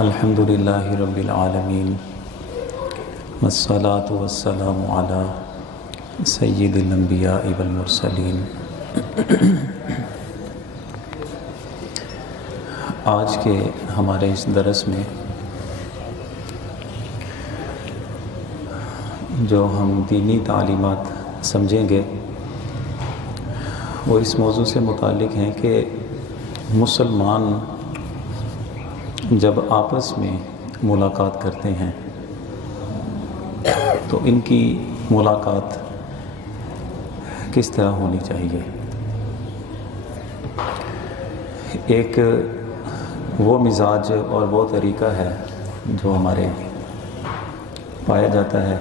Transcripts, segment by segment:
الحمد للہ رب العالمین والصلاة والسلام علی سید الانبیاء والمرسلین۔ آج کے ہمارے اس درس میں جو ہم دینی تعلیمات سمجھیں گے وہ اس موضوع سے متعلق ہیں کہ مسلمان جب آپس میں ملاقات کرتے ہیں تو ان کی ملاقات کس طرح ہونی چاہیے۔ ایک وہ مزاج اور وہ طریقہ ہے جو ہمارے پایا جاتا ہے،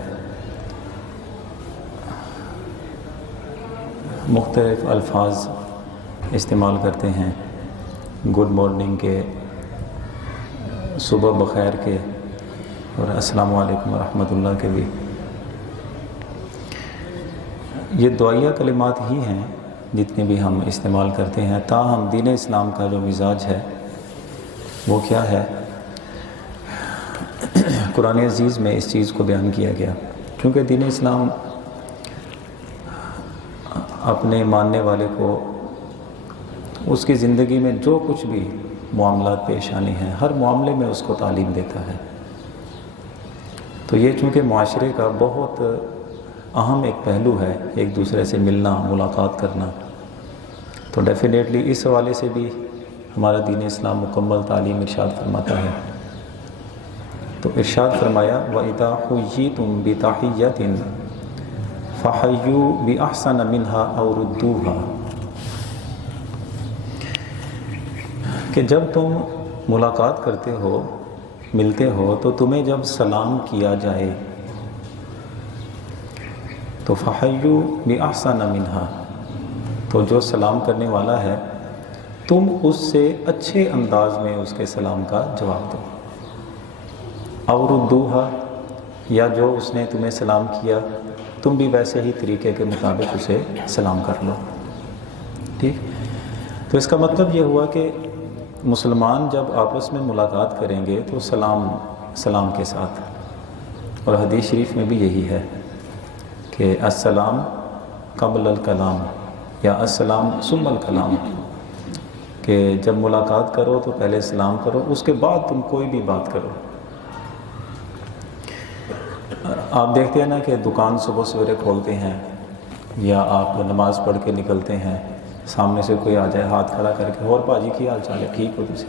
مختلف الفاظ استعمال کرتے ہیں، گڈ مارننگ کے، صبح بخیر کے، اور السلام علیکم ورحمۃ اللہ کے بھی۔ یہ دعائیہ کلمات ہی ہیں جتنے بھی ہم استعمال کرتے ہیں، تاہم دین اسلام کا جو مزاج ہے وہ کیا ہے؟ قرآن عزیز میں اس چیز کو بیان کیا گیا، کیونکہ دین اسلام اپنے ماننے والے کو اس کی زندگی میں جو کچھ بھی معاملات پیش آنے ہیں ہر معاملے میں اس کو تعلیم دیتا ہے۔ تو یہ چونکہ معاشرے کا بہت اہم ایک پہلو ہے، ایک دوسرے سے ملنا، ملاقات کرنا، تو ڈیفینیٹلی اس حوالے سے بھی ہمارا دین اسلام مکمل تعلیم ارشاد فرماتا ہے۔ تو ارشاد فرمایا وَإِذَا حُيِّيتُم بِتَحِيَّةٍ فَحَيُّوا بِأَحْسَنَ مِنْهَا أَوْ رُدُّوهَا، کہ جب تم ملاقات کرتے ہو، ملتے ہو، تو تمہیں جب سلام کیا جائے تو فَحَيُّوا بِأَحْسَنَ مِنْهَا، تو جو سلام کرنے والا ہے تم اس سے اچھے انداز میں اس کے سلام کا جواب دو، أَوْ رُدُّوهَا، یا جو اس نے تمہیں سلام کیا تم بھی ویسے ہی طریقے کے مطابق اسے سلام کر لو۔ ٹھیک، تو اس کا مطلب یہ ہوا کہ مسلمان جب آپس میں ملاقات کریں گے تو سلام کے ساتھ، اور حدیث شریف میں بھی یہی ہے کہ السلام قبل الکلام یا السلام ثم الکلام، کہ جب ملاقات کرو تو پہلے سلام کرو، اس کے بعد تم کوئی بھی بات کرو۔ آپ دیکھتے ہیں نا کہ دکان صبح سویرے کھولتے ہیں، یا آپ نماز پڑھ کے نکلتے ہیں، سامنے سے کوئی آ جائے ہاتھ کھڑا کر کے، اور باجی کی حال چال ہے، ٹھیک ہو تجھے،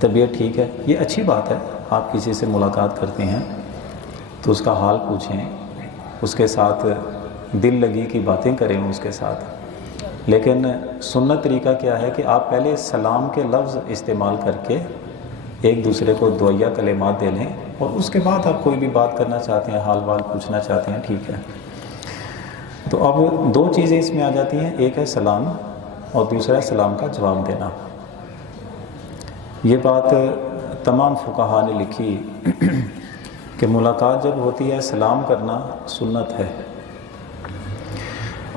طبیعت ٹھیک ہے، یہ اچھی بات ہے۔ آپ کسی سے ملاقات کرتے ہیں تو اس کا حال پوچھیں، اس کے ساتھ دل لگی کی باتیں کریں اس کے ساتھ، لیکن سنت طریقہ کیا ہے کہ آپ پہلے سلام کے لفظ استعمال کر کے ایک دوسرے کو دعائیہ کلمات دے لیں، اور اس کے بعد آپ کوئی بھی بات کرنا چاہتے ہیں، حال وال پوچھنا چاہتے ہیں، ٹھیک ہے۔ تو اب دو چیزیں اس میں آ جاتی ہیں، ایک ہے سلام اور دوسرا ہے سلام کا جواب دینا۔ یہ بات تمام فقہاء نے لکھی کہ ملاقات جب ہوتی ہے سلام کرنا سنت ہے،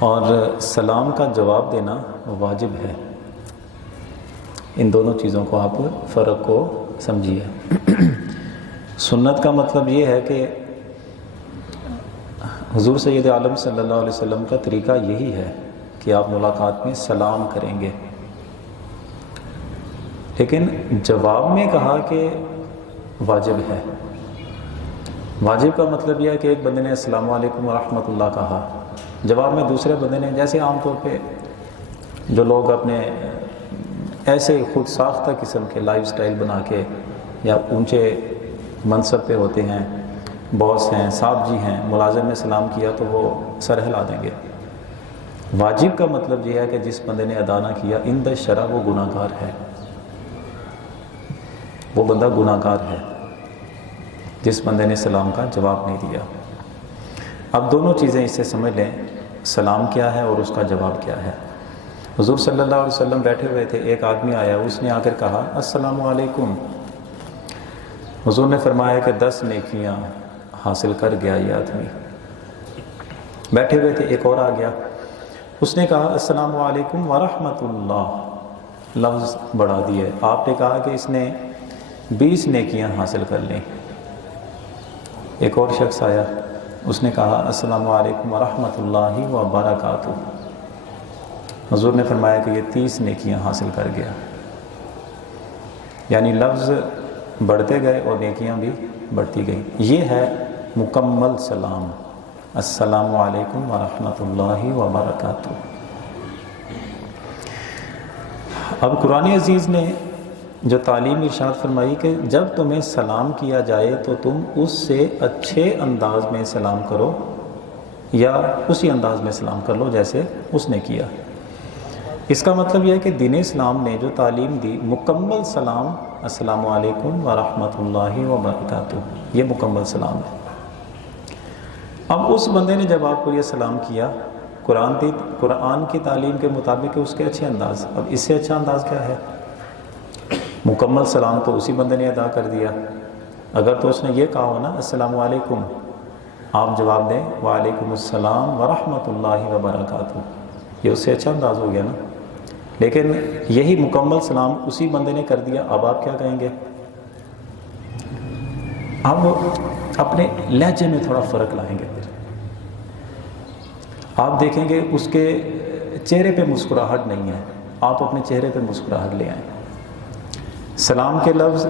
اور سلام کا جواب دینا واجب ہے۔ ان دونوں چیزوں کو آپ فرق کو سمجھیے۔ سنت کا مطلب یہ ہے کہ حضور سید عالم صلی اللہ علیہ وسلم کا طریقہ یہی ہے کہ آپ ملاقات میں سلام کریں گے، لیکن جواب میں کہا کہ واجب ہے۔ واجب کا مطلب یہ ہے کہ ایک بندے نے السلام علیکم ورحمۃ اللہ کہا، جواب میں دوسرے بندے نے، جیسے عام طور پہ جو لوگ اپنے ایسے خود ساختہ قسم کے لائف سٹائل بنا کے یا اونچے منصب پہ ہوتے ہیں، باس ہیں، صاحب جی ہیں، ملازم نے سلام کیا تو وہ سر ہلا دیں گے۔ واجب کا مطلب یہ ہے کہ جس بندے نے ادا نہ کیا عند الشرع وہ گناہ گار ہے، وہ بندہ گناہ گار ہے جس بندے نے سلام کا جواب نہیں دیا۔ اب دونوں چیزیں اس سے سمجھ لیں، سلام کیا ہے اور اس کا جواب کیا ہے۔ حضور صلی اللہ علیہ وسلم بیٹھے ہوئے تھے، ایک آدمی آیا، اس نے آ کر کہا السلام علیکم۔ حضور نے فرمایا کہ 10 نیکیاں حاصل کر گیا یہ آدمی۔ بیٹھے ہوئے تھے، ایک اور آ گیا، اس نے کہا السلام علیکم ورحمۃ اللہ، لفظ بڑھا دیے۔ آپ نے کہا کہ اس نے 20 نیکیاں حاصل کر لیں۔ ایک اور شخص آیا، اس نے کہا السلام علیکم ورحمۃ اللہ وبرکاتہ۔ حضور نے فرمایا کہ یہ 30 نیکیاں حاصل کر گیا، یعنی لفظ بڑھتے گئے اور نیکیاں بھی بڑھتی گئی۔ یہ ہے مکمل سلام، السلام علیکم ورحمۃ اللہ وبرکاتہ۔ اب قرآن عزیز نے جو تعلیم ارشاد فرمائی کہ جب تمہیں سلام کیا جائے تو تم اس سے اچھے انداز میں سلام کرو یا اسی انداز میں سلام کر لو جیسے اس نے کیا۔ اس کا مطلب یہ ہے کہ دین اسلام نے جو تعلیم دی، مکمل سلام السلام علیکم ورحمۃ اللہ وبرکاتہ، یہ مکمل سلام ہے۔ اب اس بندے نے جب آپ کو یہ سلام کیا، قرآن کی تعلیم کے مطابق اس کے اچھے انداز، اب اس سے اچھا انداز کیا ہے؟ مکمل سلام تو اسی بندے نے ادا کر دیا۔ اگر تو اس نے یہ کہا ہو نا السلام علیکم، آپ جواب دیں وعلیکم السلام ورحمۃ اللہ وبرکاتہ، یہ اس سے اچھا انداز ہو گیا نا۔ لیکن یہی مکمل سلام اسی بندے نے کر دیا، اب آپ کیا کہیں گے؟ اب اپنے لہجے میں تھوڑا فرق لائیں گے، پھر آپ دیکھیں گے اس کے چہرے پہ مسکراہٹ نہیں ہے، آپ اپنے چہرے پہ مسکراہٹ لے آئیں۔ سلام کے لفظ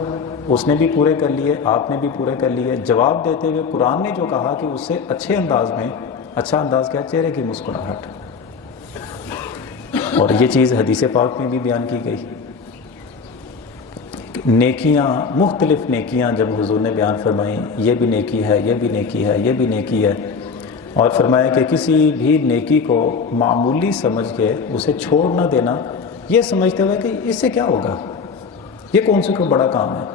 اس نے بھی پورے کر لیے، آپ نے بھی پورے کر لیے، جواب دیتے ہوئے قرآن نے جو کہا کہ اس سے اچھے انداز میں، اچھا انداز کیا؟ چہرے کی مسکراہٹ۔ اور یہ چیز حدیث پاک میں بھی بیان کی گئی۔ نیکیاں، مختلف نیکیاں جب حضور نے بیان فرمائیں، یہ بھی نیکی ہے، یہ بھی نیکی ہے، یہ بھی نیکی ہے، اور فرمایا کہ کسی بھی نیکی کو معمولی سمجھ کے اسے چھوڑ نہ دینا، یہ سمجھتے ہوئے کہ اس سے کیا ہوگا، یہ کون سے کوئی بڑا کام ہے۔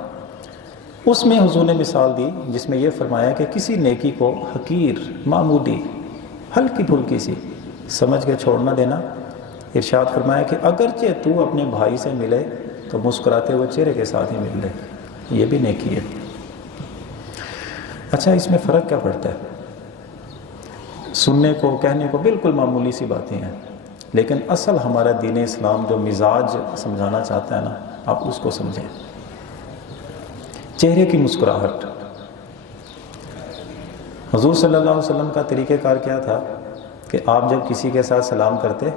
اس میں حضور نے مثال دی جس میں یہ فرمایا کہ کسی نیکی کو حقیر، معمولی، ہلکی پھلکی سی سمجھ کے چھوڑ نہ دینا۔ ارشاد فرمایا کہ اگرچہ تو اپنے بھائی سے ملے تو مسکراتے ہوئے چہرے کے ساتھ ہی مل لے، یہ بھی نیکی ہے۔ اچھا، اس میں فرق کیا پڑتا ہے؟ سننے کو، کہنے کو بالکل معمولی سی باتیں ہیں، لیکن اصل ہمارا دین اسلام جو مزاج سمجھانا چاہتا ہے نا، آپ اس کو سمجھیں۔ چہرے کی مسکراہٹ۔ حضور صلی اللہ علیہ وسلم کا طریقہ کار کیا تھا کہ آپ جب کسی کے ساتھ سلام کرتے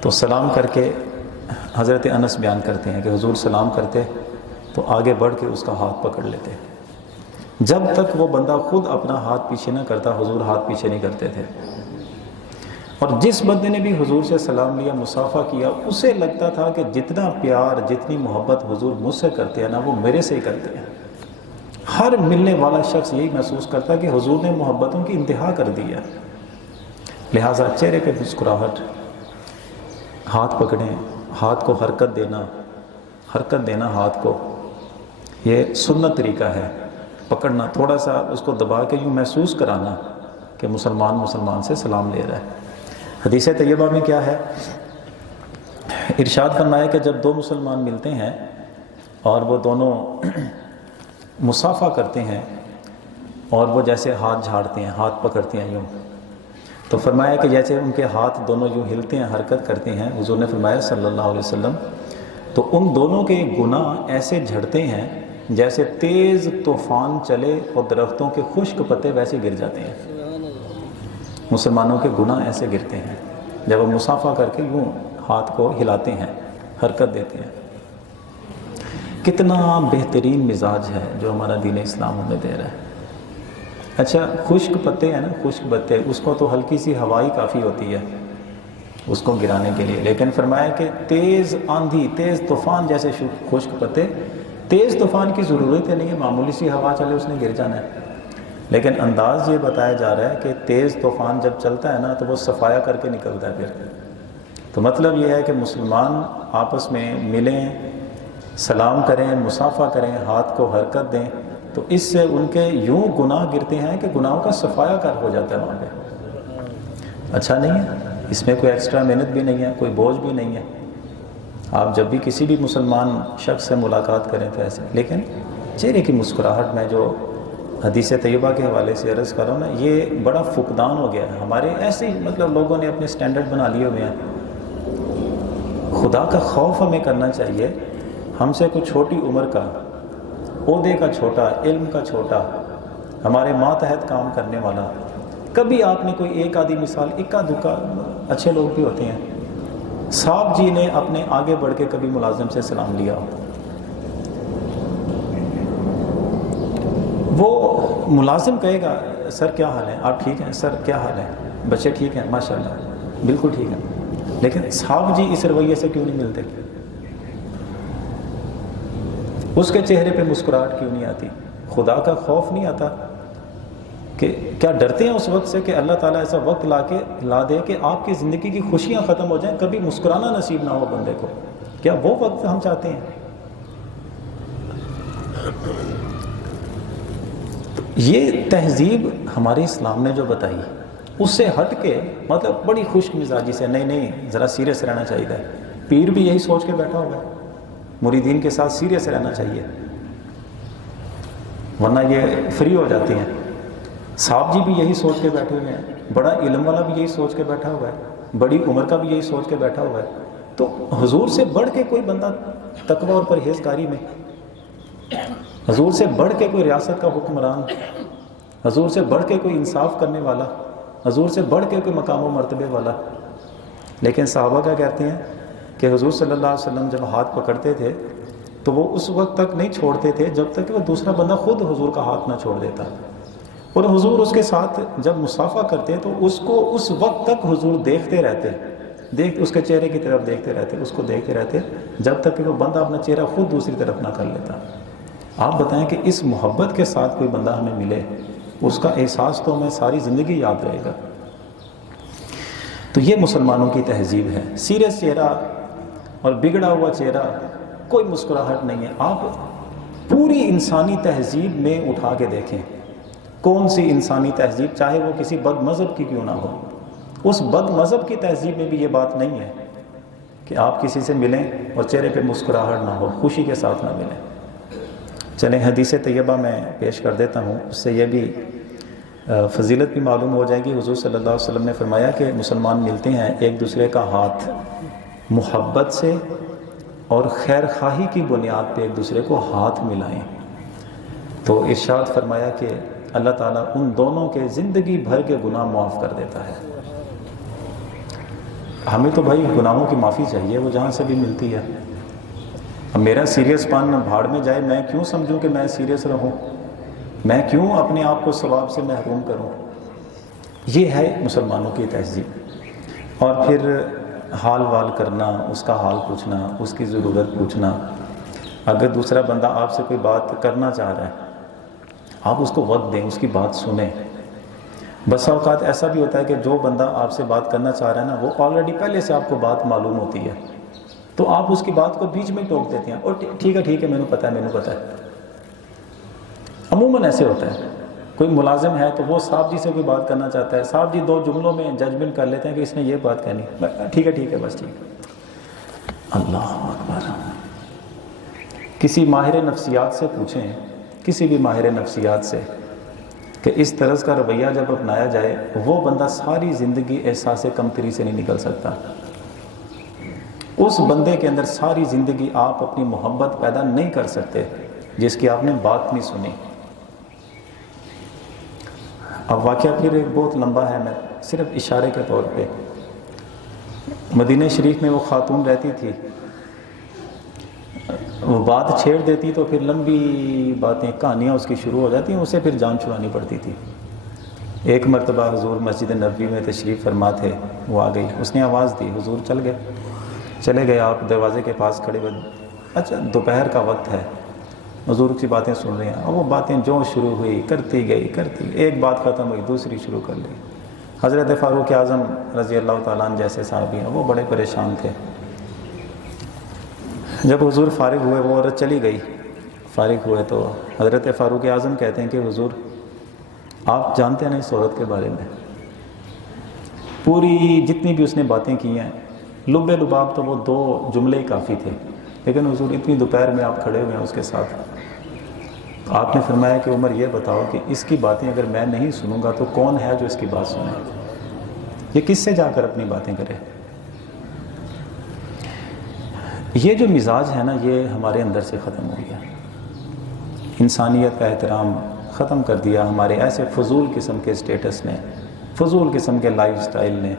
تو سلام کر کے، حضرت انس بیان کرتے ہیں کہ حضور سلام کرتے تو آگے بڑھ کے اس کا ہاتھ پکڑ لیتے، جب تک وہ بندہ خود اپنا ہاتھ پیچھے نہ کرتا حضور ہاتھ پیچھے نہیں کرتے تھے۔ اور جس بندے نے بھی حضور سے سلام لیا، مصافحہ کیا، اسے لگتا تھا کہ جتنا پیار، جتنی محبت حضور مجھ سے کرتے ہیں نا، وہ میرے سے ہی کرتے ہیں۔ ہر ملنے والا شخص یہی محسوس کرتا کہ حضور نے محبتوں کی انتہا کر دی ہے۔ لہٰذا چہرے پہ مسکراہٹ، ہاتھ پکڑیں، ہاتھ کو حرکت دینا ہاتھ کو، یہ سنت طریقہ ہے۔ پکڑنا، تھوڑا سا اس کو دبا کے یوں محسوس کرانا کہ مسلمان سے سلام لے رہا ہے۔ حدیث طیبہ میں کیا ہے؟ ارشاد فرمایا کہ جب دو مسلمان ملتے ہیں اور وہ دونوں مصافحہ کرتے ہیں اور وہ جیسے ہاتھ جھاڑتے ہیں، ہاتھ پکڑتے ہیں یوں، تو فرمایا کہ جیسے ان کے ہاتھ دونوں یوں ہلتے ہیں، حرکت کرتے ہیں، حضور نے فرمایا صلی اللہ علیہ وسلم، تو ان دونوں کے گناہ ایسے جھڑتے ہیں جیسے تیز طوفان چلے اور درختوں کے خشک پتے ویسے گر جاتے ہیں۔ مسلمانوں کے گناہ ایسے گرتے ہیں جب وہ مصافحہ کر کے یوں ہاتھ کو ہلاتے ہیں، حرکت دیتے ہیں۔ کتنا بہترین مزاج ہے جو ہمارا دین اسلام ہمیں دے رہا ہے۔ اچھا، خشک پتے ہیں نا، خشک پتے، اس کو تو ہلکی سی ہوا ہی کافی ہوتی ہے اس کو گرانے کے لیے، لیکن فرمایا کہ تیز آندھی، تیز طوفان جیسے خشک پتے، تیز طوفان کی ضرورت ہی نہیں ہے، معمولی سی ہوا چلے اس نے گر جانا ہے۔ لیکن انداز یہ بتایا جا رہا ہے کہ تیز طوفان جب چلتا ہے نا تو وہ صفایا کر کے نکلتا ہے پھر۔ تو مطلب یہ ہے کہ مسلمان آپس میں ملیں، سلام کریں، مصافحہ کریں، ہاتھ کو حرکت دیں، تو اس سے ان کے یوں گناہ گرتے ہیں کہ گناہوں کا صفایا کر ہو جاتا ہے وہاں پہ۔ اچھا نہیں ہے؟ اس میں کوئی ایکسٹرا محنت بھی نہیں ہے، کوئی بوجھ بھی نہیں ہے۔ آپ جب بھی کسی بھی مسلمان شخص سے ملاقات کریں تو ایسے، لیکن چہرے کی مسکراہٹ میں جو حدیث طیبہ کے حوالے سے عرض کر رہا ہوں نا، یہ بڑا فقدان ہو گیا ہے ہمارے، ایسے ہی مطلب لوگوں نے اپنے سٹینڈرڈ بنا لیے ہوئے ہیں۔ خدا کا خوف ہمیں کرنا چاہیے۔ ہم سے کوئی چھوٹی عمر کا، عہدے کا چھوٹا، علم کا چھوٹا، ہمارے ماتحت کام کرنے والا، کبھی آپ نے کوئی ایک آدھی مثال، اکا دکا اچھے لوگ بھی ہوتے ہیں، صاحب جی نے اپنے آگے بڑھ کے کبھی ملازم سے سلام لیا ہو، وہ ملازم کہے گا سر کیا حال ہے، آپ ٹھیک ہیں سر، کیا حال ہے، بچے ٹھیک ہیں، ماشاءاللہ، بالکل ٹھیک ہے، لیکن صاحب جی اس رویے سے کیوں نہیں ملتے؟ اس کے چہرے پہ مسکراہٹ کیوں نہیں آتی؟ خدا کا خوف نہیں آتا؟ کہ کیا ڈرتے ہیں اس وقت سے کہ اللہ تعالیٰ ایسا وقت لا دے کہ آپ کی زندگی کی خوشیاں ختم ہو جائیں، کبھی مسکرانا نصیب نہ ہو بندے کو؟ کیا وہ وقت ہم چاہتے ہیں؟ یہ تہذیب ہمارے اسلام نے جو بتائی، اس سے ہٹ کے مطلب بڑی خشک مزاجی سے، نہیں ذرا سیریس رہنا چاہیے، پیر بھی یہی سوچ کے بیٹھا ہوا ہے، مریدین کے ساتھ سیریس رہنا چاہیے ورنہ یہ فری ہو جاتی ہیں۔ صاحب جی بھی یہی سوچ کے بیٹھے ہوئے ہیں، بڑا علم والا بھی یہی سوچ کے بیٹھا ہوا ہے، بڑی عمر کا بھی یہی سوچ کے بیٹھا ہوا ہے، تو حضور سے بڑھ کے کوئی بندہ تقوی اور پرہیزگاری میں، حضور سے بڑھ کے کوئی ریاست کا حکمران، حضور سے بڑھ کے کوئی انصاف کرنے والا، حضور سے بڑھ کے کوئی مقام و مرتبے والا۔ لیکن صحابہ کیا کہتے ہیں کہ حضور صلی اللہ علیہ وسلم جب ہاتھ پکڑتے تھے تو وہ اس وقت تک نہیں چھوڑتے تھے جب تک کہ وہ دوسرا بندہ خود حضور کا ہاتھ نہ چھوڑ دیتا، اور حضور اس کے ساتھ جب مصافحہ کرتے تو اس کو اس وقت تک حضور دیکھتے رہتے، اس کے چہرے کی طرف دیکھتے رہتے، اس کو دیکھتے رہتے جب تک کہ وہ بندہ اپنا چہرہ خود دوسری طرف نہ کر لیتا۔ آپ بتائیں کہ اس محبت کے ساتھ کوئی بندہ ہمیں ملے، اس کا احساس تو ہمیں ساری زندگی یاد رہے گا۔ تو یہ مسلمانوں کی تہذیب ہے، سیریس چہرہ اور بگڑا ہوا چہرہ، کوئی مسکراہٹ نہیں ہے۔ آپ پوری انسانی تہذیب میں اٹھا کے دیکھیں، کون سی انسانی تہذیب، چاہے وہ کسی بد مذہب کی کیوں نہ ہو، اس بد مذہب کی تہذیب میں بھی یہ بات نہیں ہے کہ آپ کسی سے ملیں اور چہرے پہ مسکراہٹ نہ ہو، خوشی کے ساتھ نہ ملیں۔ چلیں حدیث طیبہ میں پیش کر دیتا ہوں، اس سے یہ بھی فضیلت بھی معلوم ہو جائے گی۔ حضور صلی اللہ علیہ وسلم نے فرمایا کہ مسلمان ملتے ہیں ایک دوسرے کا ہاتھ محبت سے اور خیر خواہی کی بنیاد پہ ایک دوسرے کو ہاتھ ملائیں، تو ارشاد فرمایا کہ اللہ تعالیٰ ان دونوں کے زندگی بھر کے گناہ معاف کر دیتا ہے۔ ہمیں تو بھائی گناہوں کی معافی چاہیے، وہ جہاں سے بھی ملتی ہے۔ اب میرا سیریس پن بھاڑ میں جائے، میں کیوں سمجھوں کہ میں سیریس رہوں، میں کیوں اپنے آپ کو ثواب سے محروم کروں؟ یہ ہے مسلمانوں کی تہذیب۔ اور پھر حال وال کرنا، اس کا حال پوچھنا، اس کی ضرورت پوچھنا۔ اگر دوسرا بندہ آپ سے کوئی بات کرنا چاہ رہا ہے، آپ اس کو وقت دیں، اس کی بات سنیں۔ بسا اوقات ایسا بھی ہوتا ہے کہ جو بندہ آپ سے بات کرنا چاہ رہا ہے نا، وہ آلریڈی پہلے سے آپ کو بات معلوم ہوتی ہے، تو آپ اس کی بات کو بیچ میں ٹوک دیتے ہیں، اور ٹھیک ہے میں نے پتہ ہے۔ عموماً ایسے ہوتا ہے، کوئی ملازم ہے تو وہ صاحب جی سے کوئی بات کرنا چاہتا ہے، صاحب جی 2 جملوں میں ججمنٹ کر لیتے ہیں کہ اس نے یہ بات کہنی، ٹھیک ہے بس ٹھیک۔ اللہ اکبر! کسی ماہر نفسیات سے پوچھیں، کسی بھی ماہر نفسیات سے، کہ اس طرز کا رویہ جب اپنایا جائے، وہ بندہ ساری زندگی احساس کمتری سے نہیں نکل سکتا۔ اس بندے کے اندر ساری زندگی آپ اپنی محبت پیدا نہیں کر سکتے جس کی آپ نے بات نہیں سنی۔ اب واقعہ پھر ایک بہت لمبا ہے، میں صرف اشارے کے طور پہ۔ مدینہ شریف میں وہ خاتون رہتی تھی، وہ بات چھیڑ دیتی تو پھر لمبی باتیں، کہانیاں اس کی شروع ہو جاتی ہیں، اسے پھر جان چھڑانی پڑتی تھی۔ ایک مرتبہ حضور مسجد نبوی میں تشریف فرما تھے، وہ آ گئی، اس نے آواز دی، حضور چلے گئے، آپ دروازے کے پاس کھڑے ہوئے، اچھا دوپہر کا وقت ہے، حضور کی باتیں سن رہے ہیں، اور وہ باتیں جو شروع ہوئی کرتی گئی، ایک بات ختم ہوئی دوسری شروع کر لی۔ حضرت فاروق اعظم رضی اللہ تعالیٰ عنہ جیسے صحابی ہیں، وہ بڑے پریشان تھے۔ جب حضور فارغ ہوئے، وہ عورت چلی گئی، فارغ ہوئے تو حضرت فاروق اعظم کہتے ہیں کہ حضور آپ جانتے ہیں نا اس عورت کے بارے میں، پوری جتنی بھی اس نے باتیں کی ہیں، لب لباب تو وہ 2 جملے ہی کافی تھے، لیکن حضور اتنی دوپہر میں آپ کھڑے ہوئے ہیں اس کے ساتھ، آپ نے فرمایا کہ عمر یہ بتاؤ کہ اس کی باتیں اگر میں نہیں سنوں گا تو کون ہے جو اس کی بات سنے؟ یہ کس سے جا کر اپنی باتیں کرے؟ یہ جو مزاج ہے نا، یہ ہمارے اندر سے ختم ہو گیا، انسانیت کا احترام ختم کر دیا ہمارے ایسے فضول قسم کے اسٹیٹس نے، فضول قسم کے لائف سٹائل نے۔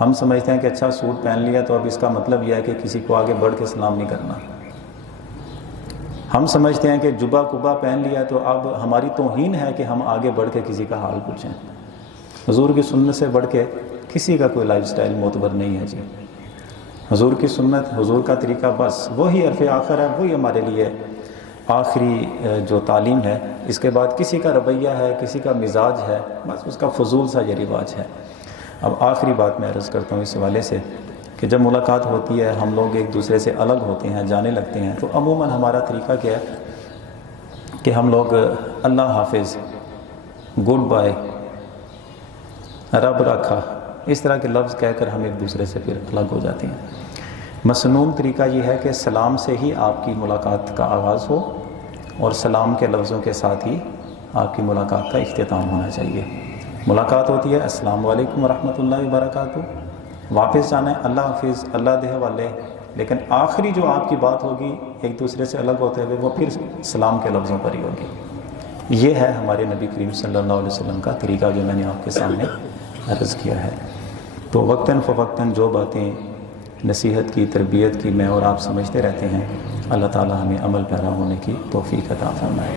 ہم سمجھتے ہیں کہ اچھا سوٹ پہن لیا تو اب اس کا مطلب یہ ہے کہ کسی کو آگے بڑھ کے سلام نہیں کرنا۔ ہم سمجھتے ہیں کہ جبہ کبا پہن لیا تو اب ہماری توہین ہے کہ ہم آگے بڑھ کے کسی کا حال پوچھیں۔ حضور کی سنت سے بڑھ کے کسی کا کوئی لائف سٹائل معتبر نہیں ہے جی۔ حضور کی سنت، حضور کا طریقہ، بس وہی عرف آخر ہے، وہی ہمارے لیے آخری جو تعلیم ہے۔ اس کے بعد کسی کا رویہ ہے، کسی کا مزاج ہے، بس اس کا فضول سا یہ رواج ہے۔ اب آخری بات میں عرض کرتا ہوں اس حوالے سے کہ جب ملاقات ہوتی ہے، ہم لوگ ایک دوسرے سے الگ ہوتے ہیں، جانے لگتے ہیں، تو عموماً ہمارا طریقہ کیا ہے کہ ہم لوگ اللہ حافظ، گڈ بائے، رب رکھا، اس طرح کے لفظ کہہ کر ہم ایک دوسرے سے پھر الگ ہو جاتے ہیں۔ مسنون طریقہ یہ ہے کہ سلام سے ہی آپ کی ملاقات کا آغاز ہو اور سلام کے لفظوں کے ساتھ ہی آپ کی ملاقات کا اختتام ہونا چاہیے۔ ملاقات ہوتی ہے السلام علیکم ورحمۃ اللہ وبرکاتہ، واپس جانا ہے اللہ حافظ، اللہ دے والے، لیکن آخری جو آپ کی بات ہوگی ایک دوسرے سے الگ ہوتے ہوئے وہ پھر سلام کے لفظوں پر ہی ہوگی۔ یہ ہے ہمارے نبی کریم صلی اللہ علیہ وسلم کا طریقہ جو میں نے آپ کے سامنے عرض کیا ہے۔ تو وقتاً فوقتاً جو باتیں نصیحت کی، تربیت کی میں اور آپ سمجھتے رہتے ہیں، اللہ تعالی ہمیں عمل پیرا ہونے کی توفیق عطا فرمائے۔